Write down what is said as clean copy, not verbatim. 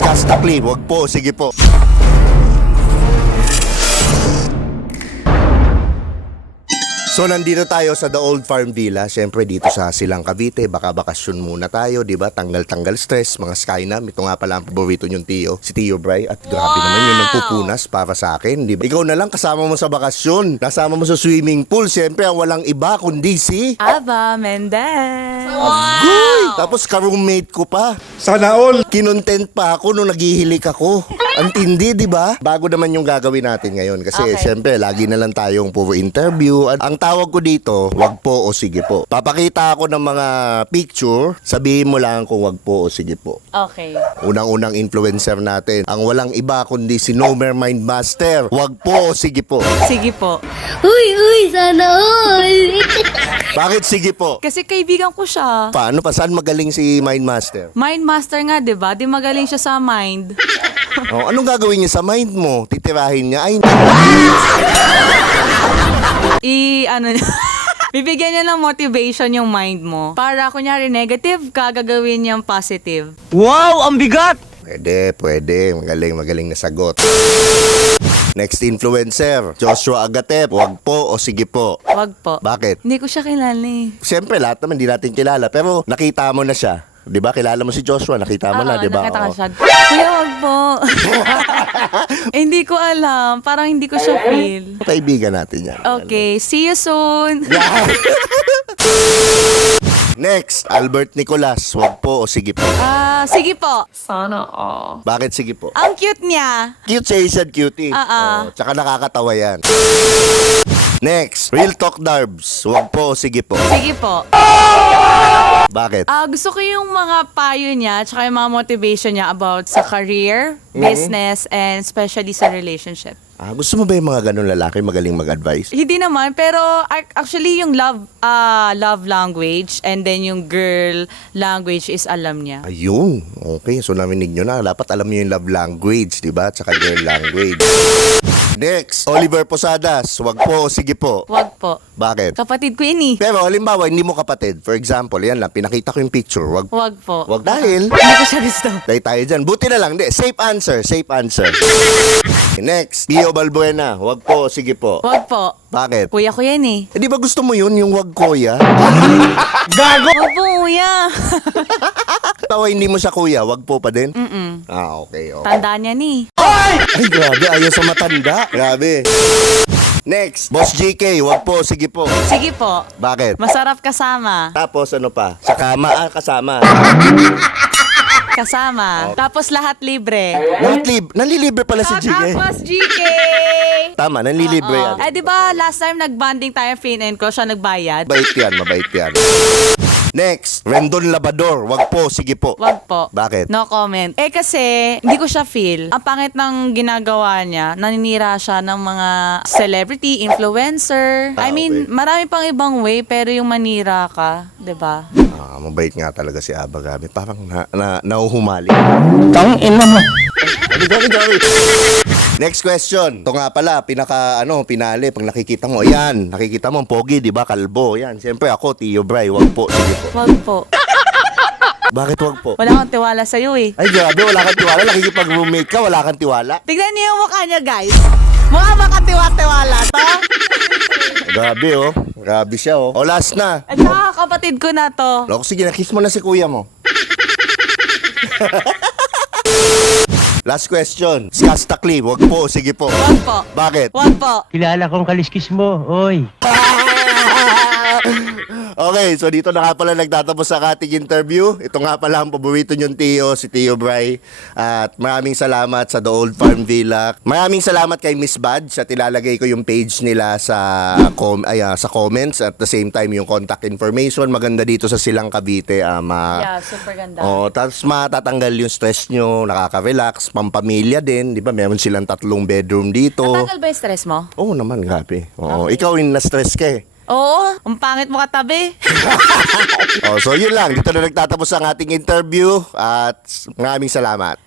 Skastakli, wag po, sige po. So nandito tayo sa The Old Farm Villa, syempre dito sa Silang Cavite, baka bakasyon muna tayo, di ba? Tanggal-tanggal stress, mga Skynam. Ito nga pala ang paborito niyong Tio, si Tio Bry. At grabe naman yun, nagpupunas para sa akin, di ba? Ikaw na lang kasama mo sa bakasyon, kasama mo sa swimming pool, syempre ang walang iba kundi si Ava Mendez. Agoy! Tapos ka-roommate ko pa. Sana all! Kinontent pa ako nung naghihilik ako. Ang tindi, di ba? Bago naman yung gagawin natin ngayon. Kasi Okay. syempre, lagi na lang tayong puro interview. At ang tawag ko dito, wag po o sige po. Papakita ako ng mga picture. Sabihin mo lang kung wag po o sige po. Okay. Unang-unang influencer natin. Ang walang iba kundi si Nomer Mind Master. Wag po o sige po. Sige po. Uy, sana all! Bakit sige po? Kasi kaibigan ko siya. Paano pa? Saan magaling si Mind Master? Mind master nga, di ba? Di magaling siya sa mind. Oh, anong gagawin niya sa mind mo? Titirahin niya? Ay, Bibigyan niya ng motivation yung mind mo. Para kunyari negative ka, gagawin niyang positive. Wow, ang bigat! Pwede. Magaling na sagot. Next influencer, Joshua Agatep. Wag po o sige po. Wag po. Bakit? Hindi ko siya kilala eh. Siyempre, lahat naman hindi natin kilala. Pero nakita mo na siya. Di ba? Kilala mo si Joshua. Nakita mo na, di ba? Nakita ko Oo. siya. Kuya, wag po. Hindi ko alam. Parang hindi ko siya feel. Kaibigan natin yan. Okay, see you soon. Next, Albert Nicolas. Wag po o sige po. Sige po. Bakit sige po? Ang cute niya. Cute siya, isang cutie. Oh, tsaka nakakatawa yan. Next, Real Talk Darbs. Wag po o sige po. Sige po. Bakit? Gusto ko yung mga payo niya tsaka yung mga motivation niya about sa career, business, and especially sa relationship. Gusto mo ba yung mga ganun lalaki magaling mag-advise? Hindi naman, pero actually yung love language and then yung girl language is alam niya. Ayun. Okay, so naminig nyo na. Dapat alam nyo yung love language, di ba? Tsaka girl language. Next, Oliver Posadas. Wag po o sige po. Wag po. Bakit? Kapatid ko yun eh. Pero halimbawa, hindi mo kapatid. For example, yan lang, pinakita ko yung picture. Wag Po. Wag dahil. Hindi ko siya gusto. Tayo dyan. Buti na lang. Di. Safe answer. Next, Pio Balbuena. Wag po o sige po. Wag po. Bakit? Kuya ko yan eh. Di ba gusto mo yun, yung wag kuya? Gago! Wag po, kuya. Tawa, hindi mo siya kuya. Wag po pa din? Okay. Tandaan niya ni. Ay, grabe. Ayaw sa matanda. Grabe. Next, Boss JK. Wag po, sige po. Sige po. Bakit? Masarap kasama. Tapos ano pa? Sa kama, kasama. Kasama. Tapos lahat libre. Lahat nanlilibre pala si JK. Tapos GK. Tama, nanlilibre yan. Di ba last time nag-bonding tayo, Finn and Cross, siya nagbayad? Mabait yan. Next, Rendon Labador. Wag po, sige po. Wag po. Bakit? No comment. Kasi, hindi ko siya feel. Ang pangit ng ginagawa niya, naninira siya ng mga celebrity, influencer. I mean, Okay. marami pang ibang way, pero yung manira ka, 'di ba? Mabait nga talaga si Aba, grabe. Parang nauhumali. Tang ina mo! Gabi. Next question. Ito nga pala, pinali. Pag nakikita mo, ayan, nakikita mo, ang pogi, di ba? Kalbo, yan. Siyempre ako, Tio Bry, wag po, sige po. Wag po. Bakit wag po? Wala akong tiwala sa'yo eh. Ay, grabe, wala kang tiwala. Nakikipag-roommate ka, wala kang tiwala. Tignan niyo yung mukha niya, guys. Mukha makatiwa-tiwala to. Grabe, oh. Grabe siya, oh. O, last na. At saka kapatid ko na to. Loko, sige, nakiss mo na si kuya mo. Last question. Skastakli, wag po, sige po. Wag po. Bakit? Wag po. Kilala kong kaliskis mo, oy! Okay, so dito na nga pala nagtatapos ang ating interview. Ito nga pala ang paborito niyong Tio, si Tio Bry. At maraming salamat sa The Old Farm Villa. Maraming salamat kay Miss Badge at ilalagay ko yung page nila sa comments. At the same time, yung contact information. Maganda dito sa Silang Cavite. Yeah, super ganda. Tapos matatanggal yung stress nyo, nakaka-relax, pampamilya din. Di ba, meron silang 3 bedroom dito. Natanggal ba yung stress mo? Oo naman, grabe. Oo, ikaw yung na-stress ka eh. Oo, ang pangit mo katabi. So yun lang, dito na nagtatapos ang ating interview at maraming salamat.